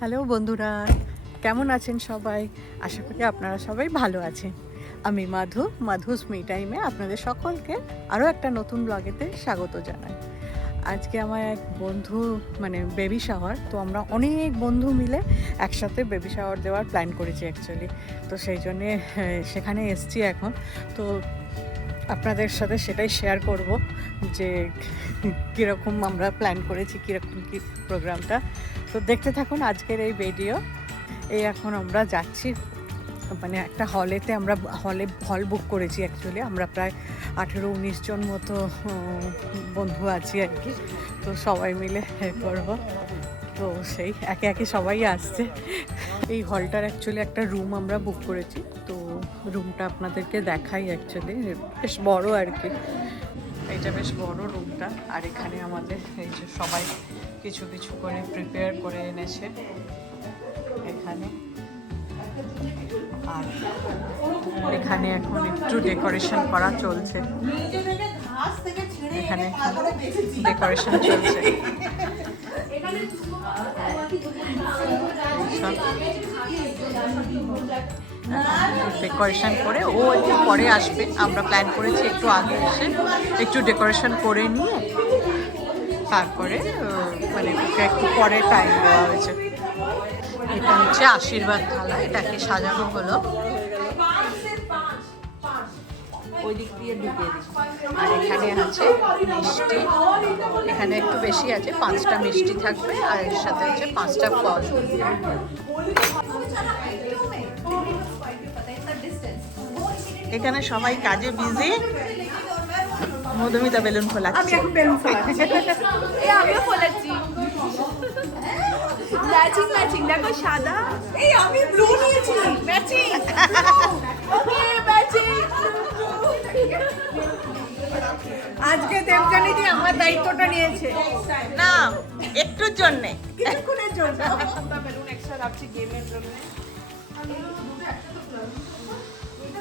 Hello বন্ধুরা, কেমন আছেন সবাই? আশা করি আপনারা সবাই ভালো আছেন। আমি মাধু, মাধুস মি টাইমে আপনাদের সকলকে আরও একটা নতুন ব্লগেতে স্বাগত জানাই। আজকে আমার এক বন্ধু মানে বেবি শাওয়ার তো আমরা অনেক বন্ধু মিলে একসাথে বেবি শাওয়ার দেওয়ার প্ল্যান করেছি অ্যাকচুয়ালি তো সেই জন্যে সেখানে এসছি এখন। তো আপনাদের সাথে সেটাই শেয়ার করব যে কীরকম আমরা প্ল্যান করেছি, কীরকম কী প্রোগ্রামটা তো দেখতে থাকুন আজকের এই ভিডিও এই এখন আমরা যাচ্ছি মানে একটা হলেতে আমরা হলে হল বুক করেছি অ্যাকচুয়ালি আমরা প্রায় আঠেরো উনিশ জন মতো বন্ধু আছি আর কি। তো সবাই মিলে করব। তো সেই, একে একে সবাই আসছে। এই হলটার অ্যাকচুয়ালি একটা রুম আমরা বুক করেছি। তো রুমটা আপনাদেরকে দেখাই অ্যাকচুয়ালি বেশ বড় আর কি। এইটা বেশ বড় রুমটা আর এখানে আমাদের এই যে সবাই কিছু কিছু করে প্রিপেয়ার করে এনেছে এখানে। আর এখানে এখন একটু ডেকোরেশন করা চলছে। এখানে ডেকোরেশন চলছে। ডেকোরেশন করে ও একটু পরে আসবে। আমরা প্ল্যান করেছি একটু আগে এসে একটু ডেকোরেশন করে নিয়ে তারপরে ওকে একটু পরে টাইম দেওয়া হয়েছে। এটা হচ্ছে আশীর্বাদ থালা, এটাকে সাজানো হলো। ওই দিক দিয়ে আর এখানে আছে মিষ্টি। এখানে একটু বেশি আছে, পাঁচটা মিষ্টি থাকবে, আর এর সাথে হচ্ছে পাঁচটা ফল। এখানে সবাই কাজে বিজি মধুমিতা বেলুন খোলাচ্ছে এই আমিও ফলেছি ম্যাচিং ম্যাচিং দেখো সাদা। এই আমি ব্লু নিয়েছি ম্যাচিং ওকে ম্যাচিং আজকে দেবজানি আমার দায়িত্বটা নিয়েছে। না একটুর জন্যে। কিছুক্ষণের জন্য। বেলুন এক্সট্রা রাখছি গেমের জন্য।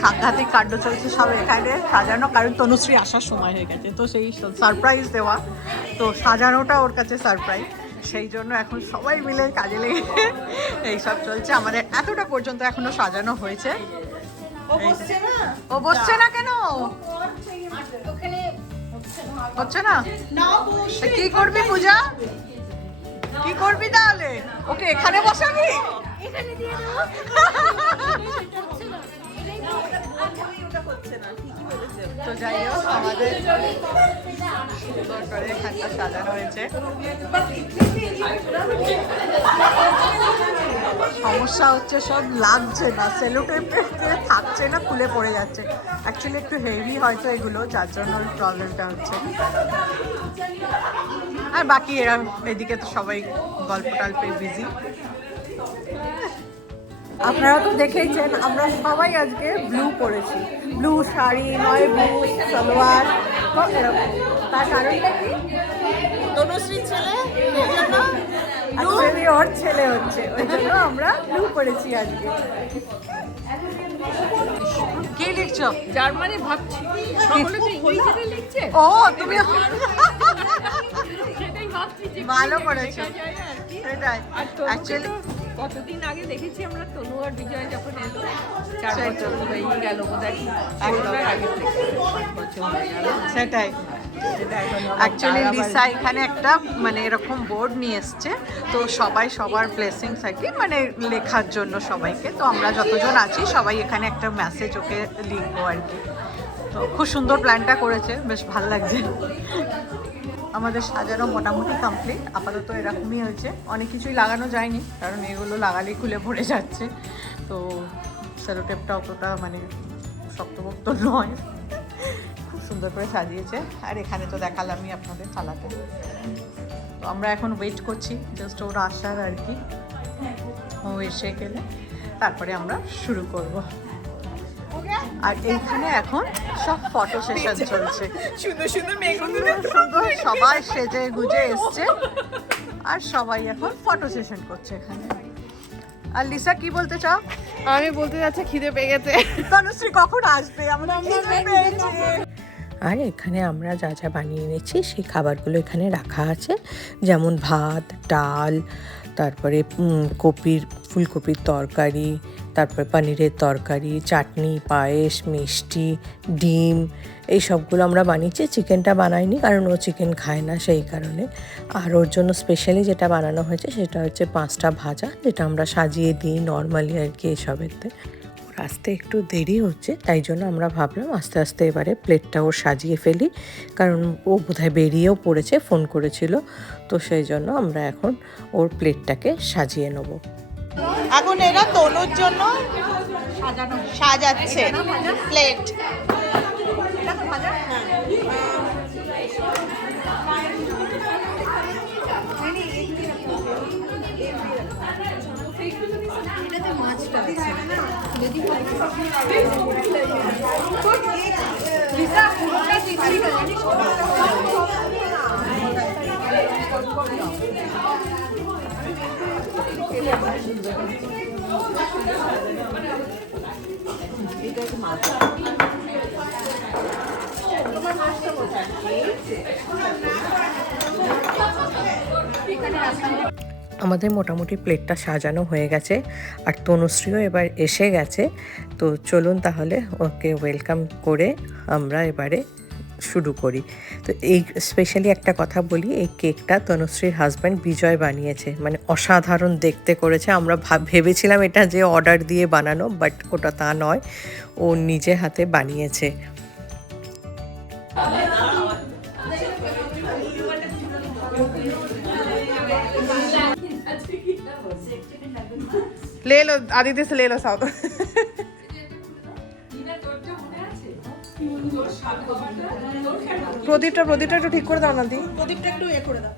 সাংঘাতিক কাণ্ড চলছে সব এখানে। সাজানো কারণ তনুশ্রী আসার সময় হয়ে গেছে তো সেই সারপ্রাইজ দেওয়া। তো সাজানোটা ওর কাছে সারপ্রাইজ সেই জন্য এখন সবাই মিলে কাজে লেগে এইসব চলছে। আমাদের এতটা পর্যন্ত এখনও সাজানো হয়েছে। ও বসছে না? কেন? হচ্ছে না? কি করবি পূজা? কি করবি তাহলে? ওকে এখানে বসাবি? তো যাই হোক, আমাদের সমস্যা হচ্ছে সব লাগছে না, সেলোটেপ থাকছে না, খুলে পড়ে যাচ্ছে। অ্যাকচুয়ালি একটু হেভি হয়তো এগুলো, যার জন্য প্রবলেমটা হচ্ছে। আর বাকি এরা, এদিকে তো সবাই গল্প টল্পে বিজি আপনারা তো দেখেইছেন আমরা সবাই আজকে ব্লু পরেছি। ব্লু শাড়ি নয় ব্লু সালোয়ার এরকম। তার কারণটা কি? তনুশ্রী ছেলে সেই জন্য ওর ছেলে হচ্ছে ওই জন্য আমরা ব্লু পরেছি আজকে। কি লিখছো? জার্মানি ভাবছি। লিখছে? ও তুমি ভালো করেছ। সেটাই। অ্যাকচুয়ালি কতদিন আগে দেখেছি আমরা তনু আর বিজয় যখন এলো, চার বছর তো। হয়ে গেল থেকে সেটাই। অ্যাকচুয়ালি লিসা এখানে একটা মানে এরকম বোর্ড নিয়ে এসছে, তো সবাই সবার ব্লেসিংস আর কি মানে লেখার জন্য সবাইকে। তো আমরা যতজন আছি, সবাই এখানে একটা মেসেজ ওকে লিখব আর কি। তো খুব সুন্দর প্ল্যানটা করেছে, বেশ ভালো লাগছে। আমাদের সাজানো মোটামুটি কমপ্লিট আপাতত এরকমই হয়েছে। অনেক কিছুই লাগানো যায়নি, কারণ এগুলো লাগালেই খুলে পড়ে যাচ্ছে। তো সেলোটেপটা অতটা মানে শক্তপোক্ত নয়। খুব সুন্দর করে সাজিয়েছে। আর এখানে তো দেখালামই আপনাদের থালাতে। তো আমরা এখন ওয়েট করছি জাস্ট ওর আসার আর কি। ও এসে গেলে, তারপরে আমরা শুরু করব। আর এইখানে এখন সব ফটো সেশন চলছে। সুন্দর সুন্দর মেয়েগুলো সুন্দর সবাই সেজে গুজে এসছে। আর সবাই এখন ফটো সেশন করছে এখানে। আর লিসা কি বলতে চাও? আমি বলতে যাচ্ছি খিদে পেয়ে গেছে। তনুশ্রী কখন আসবে? আমরা। আর এখানে আমরা যা যা বানিয়ে এনেছি সেই খাবারগুলো এখানে রাখা আছে। যেমন ভাত ডাল তারপরে কপির ফুলকপির তরকারি তারপরে পনিরের তরকারি, চাটনি, পায়েস, মিষ্টি, ডিম, এই সবগুলো আমরা বানিয়েছি। চিকেনটা বানাইনি, কারণ ও চিকেন খায় না সেই কারণে। আর ওর জন্য স্পেশালি যেটা বানানো হয়েছে, সেটা হচ্ছে পাঁচটা ভাজা, যেটা আমরা সাজিয়ে দিই নর্মালি আর কি এসবেতে। আসতে একটু দেরি হচ্ছে, তাই জন্য আমরা ভাবলাম আস্তে আস্তে এবারে প্লেটটা ওর সাজিয়ে ফেলি। কারণ ও বোধহয় বেরিয়েও পড়েছে ফোন করেছিল। তো সেই জন্য আমরা এখন ওর প্লেটটাকে সাজিয়ে নেব। এখন এরা তনুর জন্য সাজাচ্ছে প্লেট। আমাদের মোটামুটি প্লেটটা সাজানো হয়ে গেছে আর তনুশ্রীও এবার এসে গেছে। তো চলুন তাহলে ওকে ওয়েলকাম করে আমরা এবারে শুরু করি তো এই স্পেশালি একটা কথা বলি এই কেকটা তনুশ্রীর হাজব্যান্ড বিজয় বানিয়েছে মানে অসাধারণ দেখতে করেছে আমরা ভাব- ভেবেছিলাম এটা যে অর্ডার দিয়ে বানানো বাট ওটা তা নয় ও নিজে হাতে বানিয়েছে ले लो आदित्य से ले लो साउथ প্রদীপটা প্রদীপটা একটু ঠিক করে দাও না দি প্রদীপটা একটু ইয়ে করে দাও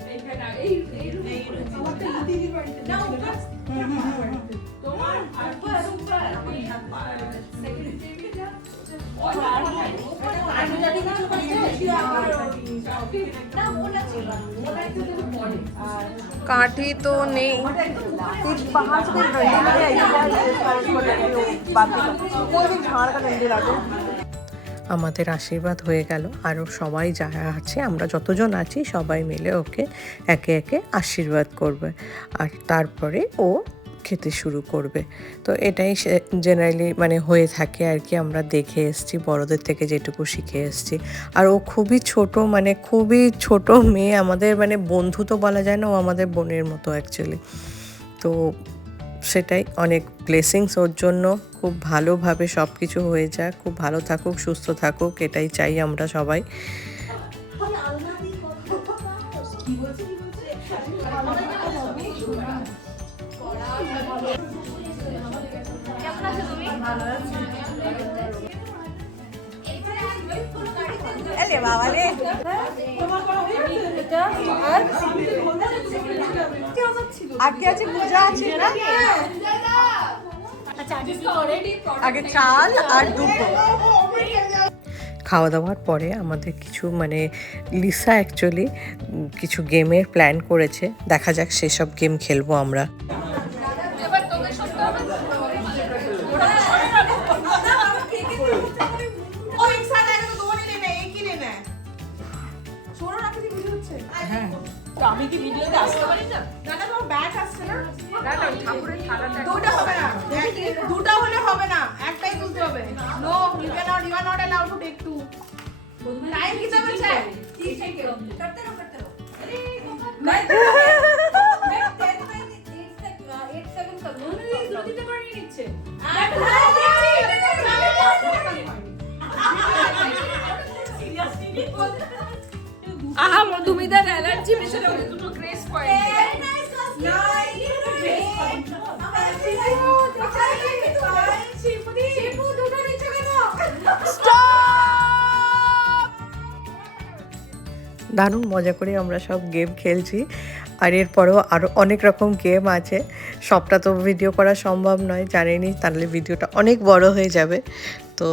काठी तो नहीं कुछ बाहर से कोई डंडी नहीं आई है इस बार इसको लगी हो बाकी का कोई भी झाड़ का डंडी ला दो আমাদের আশীর্বাদ হয়ে গেল। আরও সবাই যারা আছে, আমরা যতজন আছি, সবাই মিলে ওকে একে একে আশীর্বাদ করবে। আর তারপরে ও খেতে শুরু করবে। তো এটাই জেনারেলি মানে হয়ে থাকে আর কি, আমরা দেখে এসছি, বড়দের থেকে যেটুকু শিখে এসছি। আর ও খুবই ছোট মানে খুবই ছোট মেয়ে, আমাদের মানে বন্ধু তো বলা যায় না, ও আমাদের বোনের মতো অ্যাকচুয়ালি তো সেটাই অনেক ব্লেসিংস ওর জন্য। খুব ভালোভাবে সব কিছু হয়ে যাক খুব ভালো থাকুক সুস্থ থাকুক এটাই চাই আমরা সবাই। বাবা রে। আজকে আছে পূজা আছে না? আগে চাল আর দুটো। খাওয়া দাওয়ার পরে আমাদের কিছু মানে লিসা অ্যাকচুয়ালি কিছু গেমের প্ল্যান করেছে। দেখা যাক সেসব গেম খেলব আমরা। দুটো হবে না। দুটো হলে হবে না। একটাই তুলতে হবে। No you can not you are not allowed to take two time কিসে বলছে ঠিক ঠিক করতে রো করতে রো मैं দারুণ মজা করে আমরা সব গেম খেলছি। আর এরপরেও আরও অনেক রকম গেম আছে। সবটা তো ভিডিও করা সম্ভব নয় জানেনি তাহলে ভিডিওটা অনেক বড় হয়ে যাবে। তো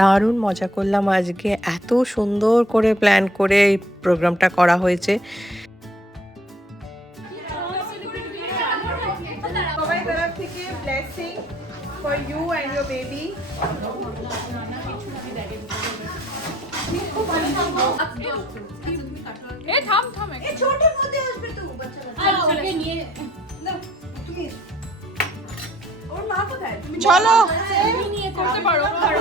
দারুণ মজা করলাম আজকে, এত সুন্দর করে প্ল্যান করে এই প্রোগ্রামটা করা হয়েছে। সবাই তরফ থেকে blessing for you and your baby এ থাম থাম চলো করতে পারো আরে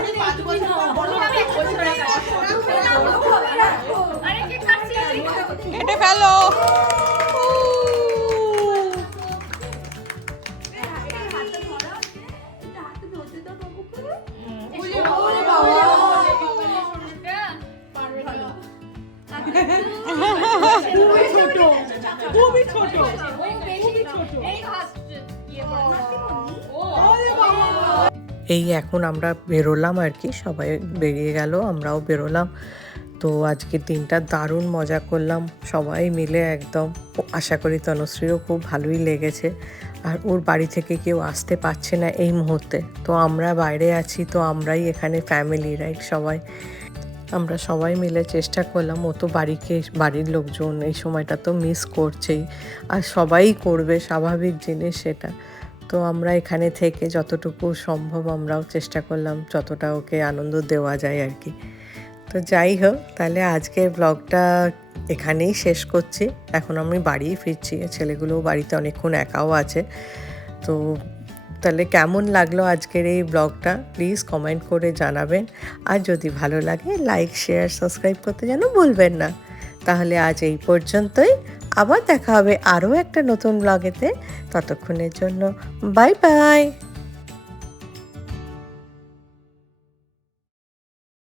এই এখন আমরা বেরোলাম আর কি, সবাই বেরিয়ে গেল, আমরাও বেরোলাম। তো আজকের দিনটা দারুণ মজা করলাম, সবাই মিলে একদম, আশা করি তনুশ্রীরও খুব ভালোই লেগেছে। আর ওর বাড়ি থেকে কেউ আসতে পারছে না এই মুহূর্তে। তো আমরা বাইরে আছি, তো আমরাই এখানে ফ্যামিলি রাইট সবাই, আমরা সবাই মিলে চেষ্টা করলাম, ও তো বাড়িকে বাড়ির লোকজন এই সময়টা তো মিস করছেই। আর সবাই করবে, স্বাভাবিক জিনিস সেটা। তো আমরা এখানে থেকে যতটুকু সম্ভব আমরাও চেষ্টা করলাম যতটা ওকে আনন্দ দেওয়া যায় আর কি। তো যাই হোক, তাহলে আজকের ব্লগটা এখানেই শেষ করছি। এখন আমি বাড়ি ফিরছি, ছেলেগুলোও বাড়িতে অনেকক্ষণ একাও আছে। তো তাহলে কেমন লাগল আজকের এই ব্লগটা? প্লিজ কমেন্ট করে জানাবেন। আর যদি ভালো লাগে, লাইক, শেয়ার, সাবস্ক্রাইব করতে যেন ভুলবেন না। তাহলে আজ এই পর্যন্তই। আবার দেখা হবে আরও একটা নতুন ব্লগেতে ততক্ষণের জন্য বাই বাই